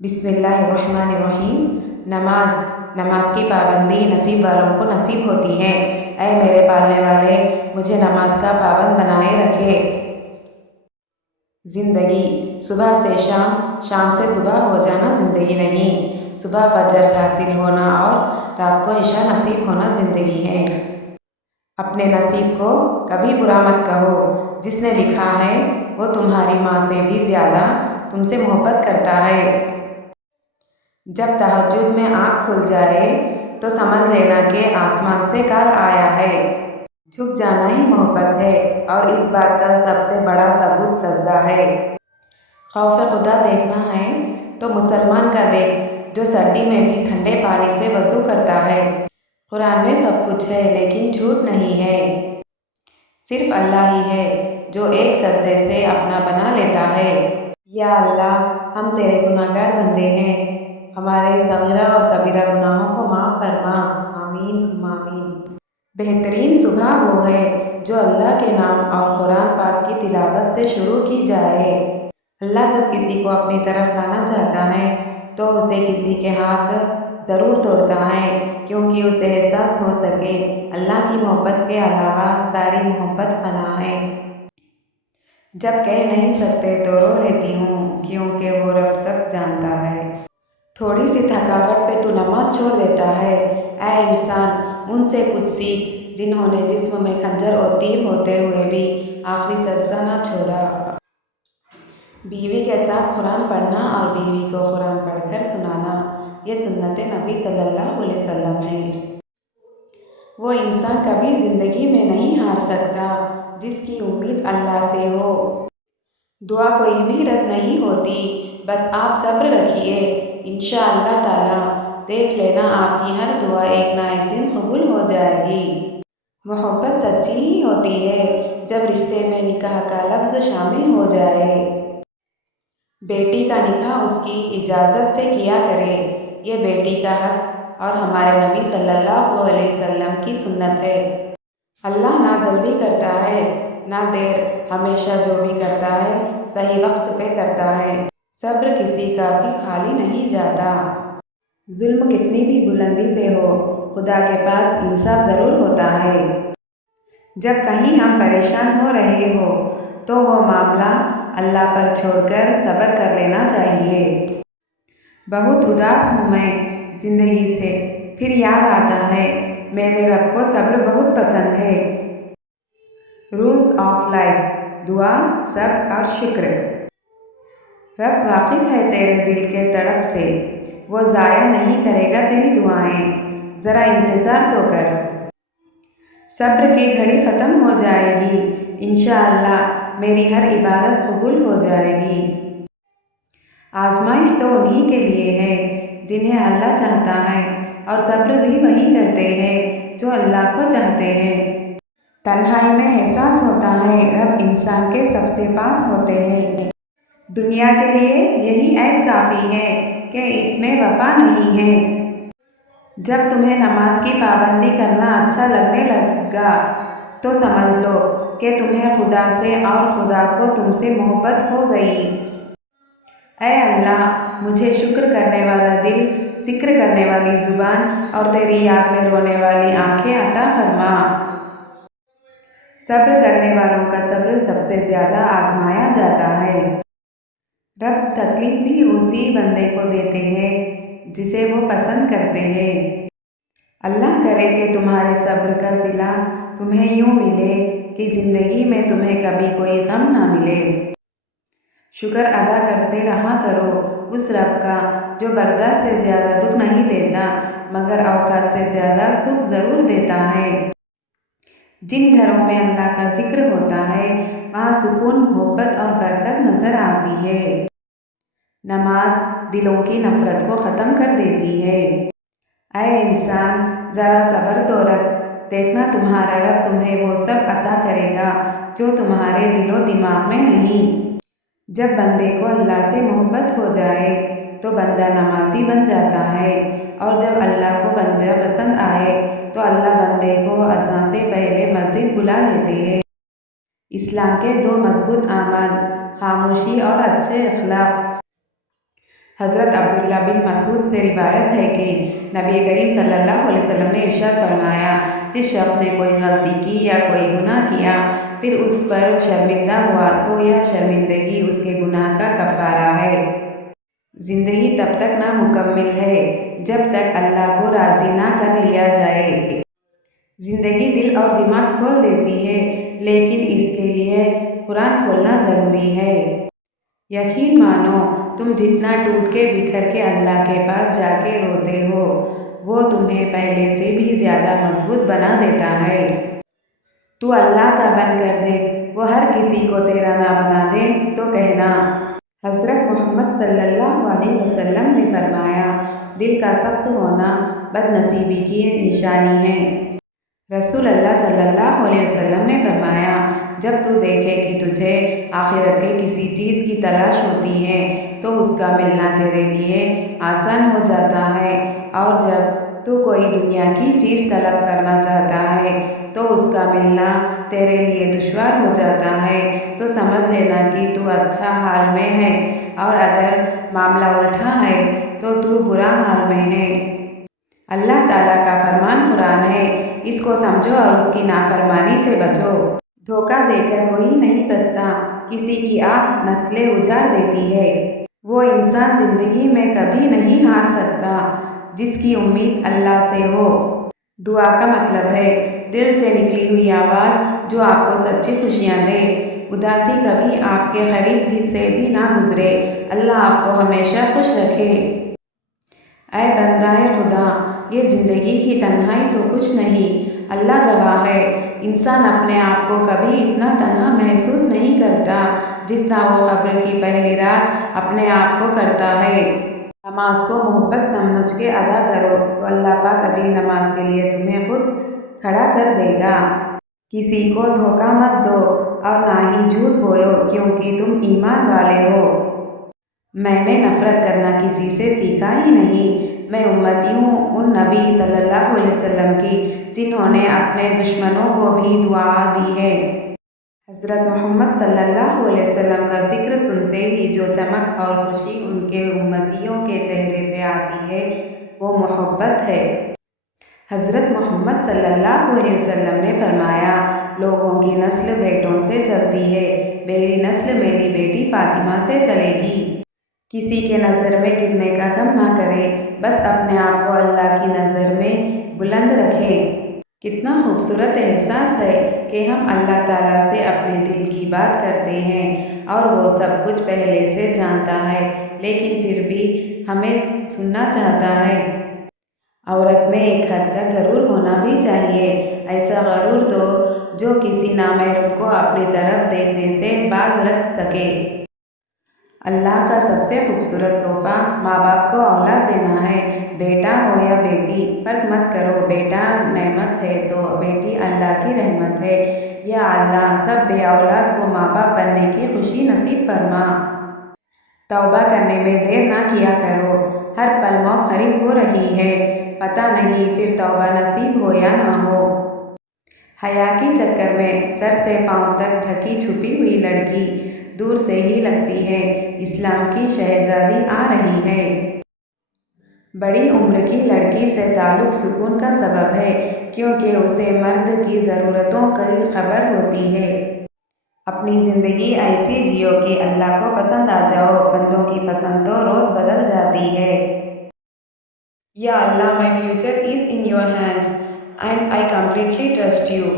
بسم اللہ الرحمن الرحیم۔ نماز کی پابندی نصیب والوں کو نصیب ہوتی ہے۔ اے میرے پالنے والے، مجھے نماز کا پابند بنائے رکھے۔ زندگی صبح سے شام، شام سے صبح ہو جانا زندگی نہیں۔ صبح فجر حاصل ہونا اور رات کو عشاء نصیب ہونا زندگی ہے۔ اپنے نصیب کو کبھی برا مت کہو۔ جس نے لکھا ہے وہ تمہاری ماں سے بھی زیادہ تم سے محبت کرتا ہے۔ جب تہجد میں آنکھ کھل جائے تو سمجھ لینا کہ آسمان سے کال آیا ہے۔ جھک جانا ہی محبت ہے اور اس بات کا سب سے بڑا ثبوت سجدہ ہے۔ خوف خدا دیکھنا ہے تو مسلمان کا دیکھ جو سردی میں بھی ٹھنڈے پانی سے وضو کرتا ہے۔ قرآن میں سب کچھ ہے لیکن جھوٹ نہیں ہے۔ صرف اللہ ہی ہے جو ایک سجدے سے اپنا بنا لیتا ہے۔ یا اللہ، ہم تیرے گناہگار بندے ہیں، ہمارے صغیرہ اور کبیرہ گناہوں کو معاف فرما۔ آمین ثم آمین۔ بہترین صبح وہ ہے جو اللہ کے نام اور قرآن پاک کی تلاوت سے شروع کی جائے۔ اللہ جب کسی کو اپنی طرف لانا چاہتا ہے تو اسے کسی کے ہاتھ ضرور توڑتا ہے، کیونکہ اسے احساس ہو سکے اللہ کی محبت کے علاوہ ساری محبت فنا ہے۔ جب کہہ نہیں سکتے تو رو لیتی ہوں، کیونکہ وہ رب سب جانتا ہے۔ تھوڑی سی تھکاوٹ پہ تو نماز چھوڑ دیتا ہے۔ اے انسان، ان سے کچھ سیکھ جنہوں نے جسم میں خنجر اور تیر ہوتے ہوئے بھی آخری سجدہ نہ چھوڑا۔ بیوی کے ساتھ قرآن پڑھنا اور بیوی کو قرآن پڑھ کر سنانا، یہ سنت نبی صلی اللہ علیہ وسلم ہے۔ وہ انسان کبھی زندگی میں نہیں ہار سکتا جس کی امید اللہ سے ہو۔ دعا کوئی بھی رد نہیں ہوتی، بس آپ صبر رکھیے، انشاءاللہ تعالی دیکھ لینا آپ کی ہر دعا ایک نہ ایک دن قبول ہو جائے گی۔ محبت سچی ہی ہوتی ہے جب رشتے میں نکاح کا لفظ شامل ہو جائے۔ بیٹی کا نکاح اس کی اجازت سے کیا کرے، یہ بیٹی کا حق اور ہمارے نبی صلی اللہ علیہ وسلم کی سنت ہے۔ اللہ نہ جلدی کرتا ہے نہ دیر، ہمیشہ جو بھی کرتا ہے صحیح وقت پہ کرتا ہے۔ صبر کسی کا بھی خالی نہیں جاتا۔ ظلم کتنی بھی بلندی پہ ہو، خدا کے پاس انصاف ضرور ہوتا ہے۔ جب کہیں ہم پریشان ہو رہے ہو تو وہ معاملہ اللہ پر چھوڑ کر صبر کر لینا چاہیے۔ بہت اداس ہوں میں زندگی سے، پھر یاد آتا ہے میرے رب کو صبر بہت پسند ہے۔ رولز آف لائف: دعا، صبر اور شکر۔ رب واقف ہے تیرے دل کے تڑپ سے، وہ ضائع نہیں کرے گا تیری دعائیں، ذرا انتظار تو کر۔ صبر کی گھڑی ختم ہو جائے گی، انشاءاللہ میری ہر عبادت قبول ہو جائے گی۔ آزمائش تو انہی کے لیے ہے جنہیں اللہ چاہتا ہے، اور صبر بھی وہی کرتے ہیں جو اللہ کو چاہتے ہیں۔ تنہائی میں احساس ہوتا ہے رب انسان کے سب سے پاس ہوتے ہیں۔ دنیا کے لیے یہی عیب کافی ہے کہ اس میں وفا نہیں ہے۔ جب تمہیں نماز کی پابندی کرنا اچھا لگنے لگا تو سمجھ لو کہ تمہیں خدا سے اور خدا کو تم سے محبت ہو گئی۔ اے اللہ، مجھے شکر کرنے والا دل، ذکر کرنے والی زبان اور تیری یاد میں رونے والی آنکھیں عطا فرما۔ صبر کرنے والوں کا صبر سب سے زیادہ آزمایا جاتا ہے۔ رب تکلیف بھی اسی بندے کو دیتے ہیں جسے وہ پسند کرتے ہیں۔ اللہ کرے کہ تمہارے صبر کا صلہ تمہیں یوں ملے کہ زندگی میں تمہیں کبھی کوئی غم نہ ملے۔ شکر ادا کرتے رہا کرو اس رب کا جو برداشت سے زیادہ دکھ نہیں دیتا مگر اوقات سے زیادہ سکھ ضرور دیتا ہے۔ جن گھروں میں اللہ کا ذکر ہوتا ہے وہاں سکون، محبت اور برکت نظر آتی ہے۔ نماز دلوں کی نفرت کو ختم کر دیتی ہے۔ اے انسان، ذرا صبر تو رکھ، دیکھنا تمہارا رب تمہیں وہ سب عطا کرے گا جو تمہارے دل و دماغ میں نہیں۔ جب بندے کو اللہ سے محبت ہو جائے تو بندہ نمازی بن جاتا ہے، اور جب اللہ کو بندہ پسند آئے تو اللہ بندے کو اذان سے پہلے مسجد بلا لیتے ہیں۔ اسلام کے دو مضبوط اعمال: خاموشی اور اچھے اخلاق۔ حضرت عبداللہ بن مسعود سے روایت ہے کہ نبی کریم صلی اللہ علیہ وسلم نے ارشاد فرمایا، جس شخص نے کوئی غلطی کی یا کوئی گناہ کیا پھر اس پر شرمندہ ہوا تو یہ شرمندگی اس کے گناہ کا کفارہ ہے۔ زندگی تب تک نامکمل ہے جب تک اللہ کو راضی نہ کر لیا جائے۔ زندگی دل اور دماغ کھول دیتی ہے، لیکن اس کے لیے قرآن کھولنا ضروری ہے۔ یقین مانو، تم جتنا ٹوٹ کے بکھر کے اللہ کے پاس جا کے روتے ہو، وہ تمہیں پہلے سے بھی زیادہ مضبوط بنا دیتا ہے۔ تو اللہ کا بن کر دیکھ، وہ ہر کسی کو تیرا نہ بنا دے تو کہنا۔ حضرت محمد صلی اللہ علیہ وسلم نے فرمایا، دل کا سخت ہونا بد نصیبی کی نشانی ہے۔ رسول اللہ صلی اللہ علیہ وسلم نے فرمایا، جب تو دیکھے کہ تجھے آخرت کے کسی چیز کی تلاش ہوتی ہے تو اس کا ملنا تیرے لیے آسان ہو جاتا ہے، اور جب تو کوئی دنیا کی چیز طلب کرنا چاہتا ہے تو اس کا ملنا تیرے لیے دشوار ہو جاتا ہے، تو سمجھ لینا کہ تو اچھا حال میں ہے، اور اگر معاملہ الٹا ہے تو برا حال میں ہے۔ اللہ تعالیٰ کا فرمان قرآن ہے، اس کو سمجھو اور اس کی نافرمانی سے بچو۔ دھوکہ دے کر کوئی نہیں بچتا، کسی کی آہ نسلیں اجاڑ دیتی ہے۔ وہ انسان زندگی میں کبھی نہیں ہار سکتا جس کی امید اللہ سے ہو۔ دعا کا مطلب ہے دل سے نکلی ہوئی آواز جو آپ کو سچی خوشیاں دے۔ اداسی کبھی آپ کے قریب سے بھی نہ گزرے۔ اللہ آپ کو ہمیشہ خوش رکھے۔ اے بندہ خدا، یہ زندگی کی تنہائی تو کچھ نہیں، اللہ گواہ ہے، انسان اپنے آپ کو کبھی اتنا تنہا محسوس نہیں کرتا جتنا وہ قبر کی پہلی رات اپنے آپ کو کرتا ہے۔ نماز کو محبت سمجھ کے ادا کرو تو اللہ پاک اگلی نماز کے لیے تمہیں خود کھڑا کر دے گا۔ کسی کو دھوکہ مت دو اور نہ ہی جھوٹ بولو، کیونکہ تم ایمان والے ہو۔ میں نے نفرت کرنا کسی سے سیکھا ہی نہیں، میں امتی ہوں ان نبی صلی اللہ علیہ وسلم کی جنہوں نے اپنے دشمنوں کو بھی دعا دی ہے۔ حضرت محمد صلی اللہ علیہ وسلم کا ذکر سنتے ہی جو چمک اور خوشی ان کے امتیوں کے چہرے پہ آتی ہے وہ محبت ہے۔ حضرت محمد صلی اللہ علیہ وسلم نے فرمایا، لوگوں کی نسل بیٹوں سے چلتی ہے، میری نسل میری بیٹی فاطمہ سے چلے گی۔ کسی کے نظر میں گرنے کا غم نہ کرے، بس اپنے آپ کو اللہ کی نظر میں بلند رکھیں۔ کتنا خوبصورت احساس ہے کہ ہم اللہ تعالیٰ سے اپنے دل کی بات کرتے ہیں اور وہ سب کچھ پہلے سے جانتا ہے، لیکن پھر بھی ہمیں سننا چاہتا ہے۔ عورت میں ایک حد تک غرور ہونا بھی چاہیے، ایسا غرور تو جو کسی نامحرم کو اپنی طرف دیکھنے سے باز رکھ سکے۔ اللہ کا سب سے خوبصورت تحفہ ماں باپ کو اولاد دینا ہے، بیٹا ہو یا بیٹی فرق مت کرو، بیٹا نعمت ہے تو بیٹی اللہ کی رحمت ہے۔ یا اللہ سب بے اولاد کو ماں باپ بننے کی خوشی نصیب فرما۔ توبہ کرنے میں دیر نہ کیا کرو، ہر پل موت قریب ہو رہی ہے، پتہ نہیں پھر توبہ نصیب ہو یا نہ ہو۔ حیا کے چکر میں سر سے پاؤں تک ڈھکی چھپی ہوئی لڑکی دور سے ہی لگتی ہے۔ اسلام کی شہزادی آ رہی ہے۔ بڑی عمر کی لڑکی سے تعلق سکون کا سبب ہے، کیونکہ اسے مرد کی ضرورتوں کی خبر ہوتی ہے۔ اپنی زندگی ایسی جیو کہ اللہ کو پسند آ جاؤ، بندوں کی پسند تو روز بدل جاتی ہے۔ یا اللہ، my future is in your hands and I completely trust you.